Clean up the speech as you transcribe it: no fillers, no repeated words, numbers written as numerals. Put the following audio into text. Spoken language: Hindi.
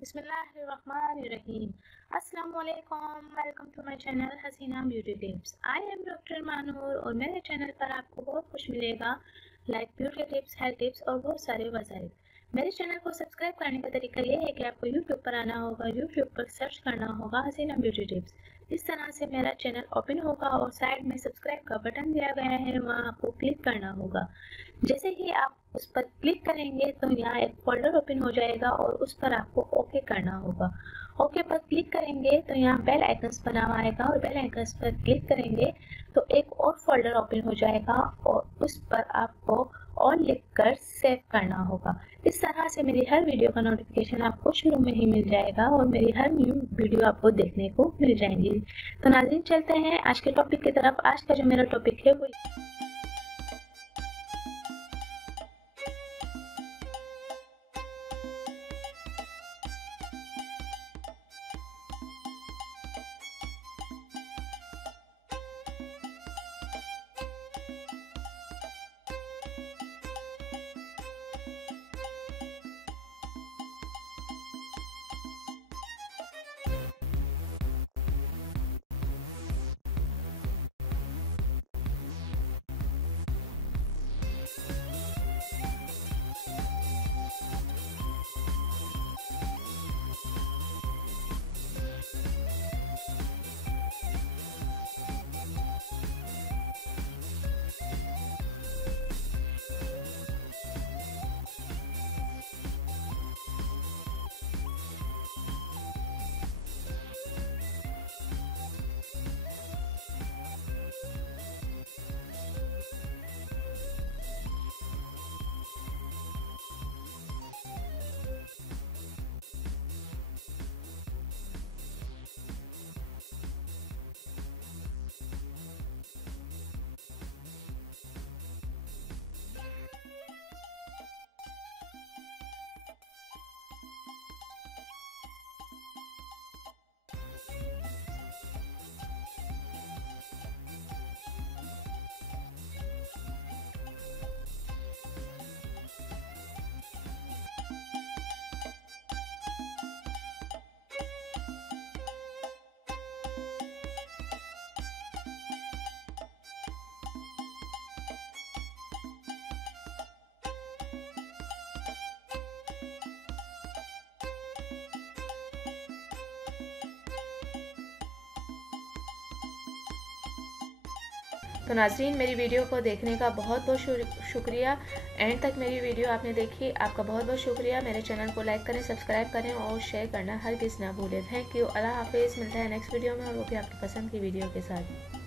बिस्मिल्लाहिर्रहमानिर्रहीम। अस्सलाम वालेकुम, welcome to my channel Haseena beauty tips. I am doctor Manoor और मेरे चैनल पर आपको बहुत कुछ मिलेगा, like beauty tips, health tips और बहुत सारे वसाइल। मेरे चैनल को सब्सक्राइब करने का तरीका ये है कि आपको यूट्यूब पर आना होगा, यूट्यूब पर सर्च करना होगा हसीना ब्यूटी टिप्स। इस तरह से मेरा चैनल ओपन होगा और साइड में सब्सक्राइब का बटन दिया गया है, वहाँ आपको क्लिक करना होगा। जैसे ही आप उस पर क्लिक करेंगे तो यहाँ एक फोल्डर ओपन हो जाएगा और उस पर आपको ओके करना होगा। ओके पर क्लिक करेंगे तो यहाँ बेल आइकन्स बना हुआ आएगा और बेल आइकन्स पर क्लिक करेंगे तो एक और फोल्डर ओपन हो जाएगा और उस पर आपको ऑल लिखकर सेव करना होगा। इस तरह से मेरी हर वीडियो का नोटिफिकेशन आपको शुरू में ही मिल जाएगा और मेरी हर न्यू वीडियो आपको देखने को मिल जाएंगी। तो नाज़रीन, चलते हैं आज के टॉपिक की तरफ। आज का जो मेरा टॉपिक है वो तो नाज़रीन, मेरी वीडियो को देखने का बहुत बहुत शुक्रिया। एंड तक मेरी वीडियो आपने देखी, आपका बहुत बहुत शुक्रिया। मेरे चैनल को लाइक करें, सब्सक्राइब करें और शेयर करना हरगिज़ ना भूलें। Thank you. अल्लाह हाफिज़। मिलता है नेक्स्ट वीडियो में और वो भी आपकी पसंद की वीडियो के साथ।